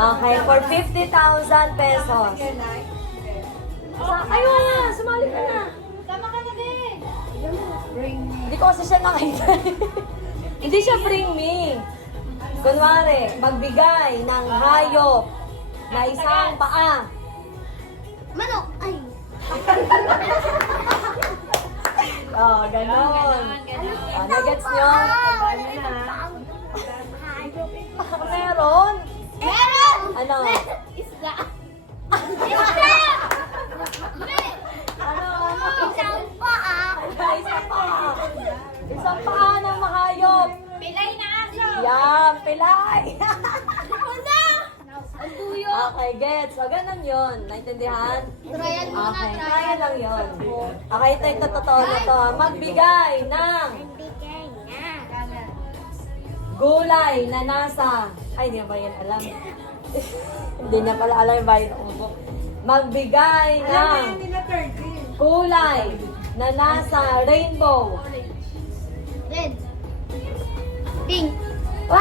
Okay, for 50,000 pesos. Ayaw na, sumali ka na. Tama ka na din. Hindi ko kasi siya nakita. Hindi siya bring me. Kunwari, magbigay ng hayop na isang paa. Manok. Ay. Oh, ganon. Nagets nyo? Meron? Meron! Ano? Isda. Ano? Isang paa. Isang paa. Isang paa ng mahayop. Pilay na aso. Yan, pilay. Ano? Ang tuyo. Okay, gets. So, ganun yun. Naintindihan? Trial muna, Okay, trial. kaya lang yun. Okay, ito totoo na to. Magbigay ng Bigay na. gulay na nasa... Ay, hindi na ba yan alam? Hindi na pala alam yung bayan ng ubo. Magbigay ng kulay na nasa rainbow. Red. Pink. Walang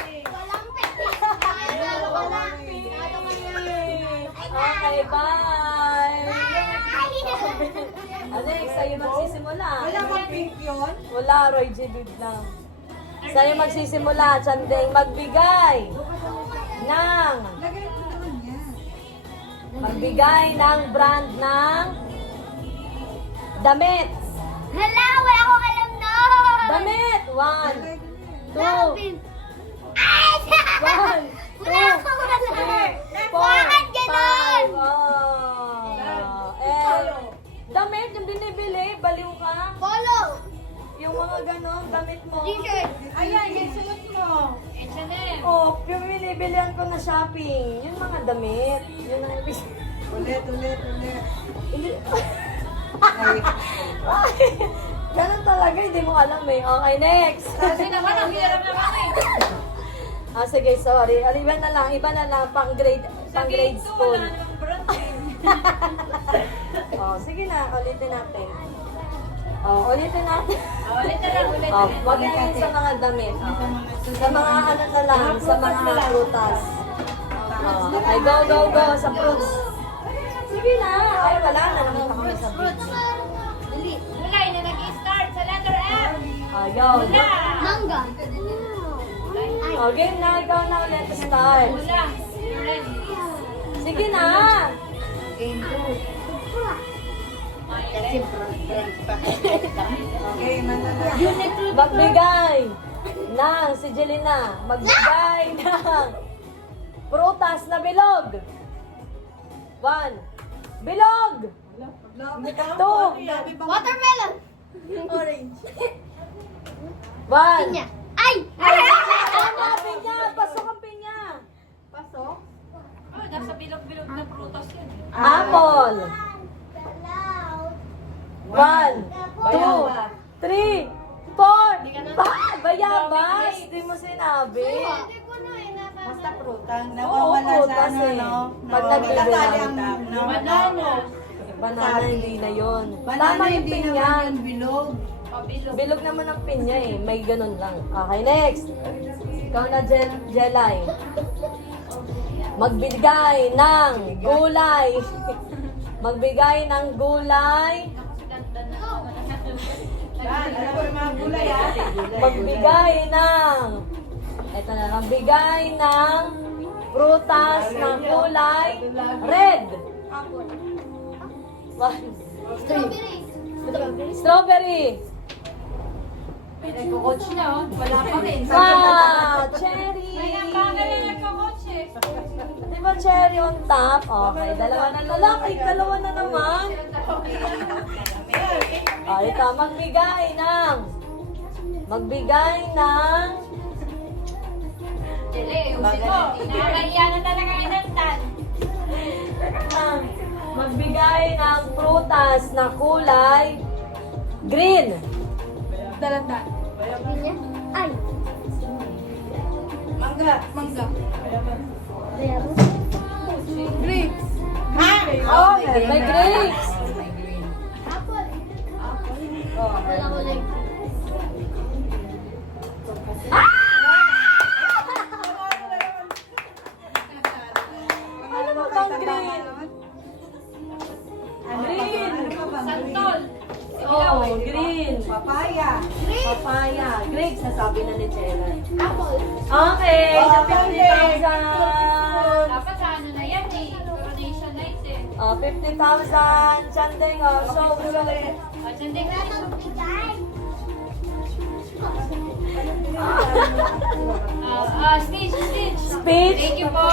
pink. Walang pink. Okay, bye! Alex, sa'yo magsisimula. Wala bang pink yun? Wala, Roy J. Bib lang. Sa'yo magsisimula, Chandeng, magbigay ng... Lagay mo naman yan. Magbigay ng brand ng damit. Hala, wala akong alam nun. Damit! 1, 2, Robin. Ay! 1, 2, Wala akong alam. 4, Bakit ganon? 5. Damit yung binibili, baliw ka. Polo. Yung mga ganon, damit mo. T-shirt. Ayan, yung sunod mo. H&M. Oh, yung binibilihan ko na shopping. Yung mga damit. Yun ang ibig. Ulit. Ganun talaga, hindi mo alam eh. Okay, next. Kasi naman, ang hirap naman eh. Sige, sorry. Iba na lang, pang grade school. Sige na, ulitin natin. Ulitin natin. Ulit na lang, ulit. Wag na yun sa mga damit. Sa mga ano na lang, sa mga prutas. Ay, go sa fruits. Sige na. Ay, wala na naman kami sa fruits. Gulay na nag-start sa letter M. Ayaw. Mangga. Game na, ikaw na ulit start. Wala. You're ready. Sige na. Okay, manana. Magbigay ng, si Jelena, magbigay ng prutas na bilog. 1. Bilog! 2. Watermelon. 1. Pinya. Ay! Ano, pinya? Pasok ang pinya. Pasok. Nasa bilog-bilog na prutas yun. Apple. 1, 2, 3, 4, 5. Bayabas. Di mo sinabi. Hindi ko na eh. Basta prutang. Oo, Nawawala sa prutas ano, eh. no? Pag Nawawala nagbibilang. sa ang Banana. Banana, hindi na yun. Banana Tama yung hindi pinya. naman yun bilog. Pabilog. Bilog naman ang pinya eh. May ganun lang. Okay, next. Ikaw na, Jelay. Magbigay ng gulay. Magbigay ng gulay. Yan, alam mo yung mga gulay ah. Magbigay ng... Ito na, magbigay ng prutas na kulay red. 1, 3. Strawberry. Nagko-coach na oh. Wala pa rin. Wow, cherry. Bagal na nagko-coach eh. Di ba cherry on top? Okay, dalawa na lalaki, dalawa na naman. Ito, magbigay ng Dili, usin mo. Nakakaya na talaga inantan. magbigay ng prutas na kulay green. Dalandan. Ay. Mangga. Grapes. Ha? Oh, may grapes. Apple. Wala ko like. Oh, green. Papaya. Papaya. Grapes, nasabi na ni Chela. Apple. Okay, sa 50,000. Dapat sa ano na yan eh. Coronation night eh. 50,000. Chandeng, show. Sanding na. Stitch. Speech. Thank you po.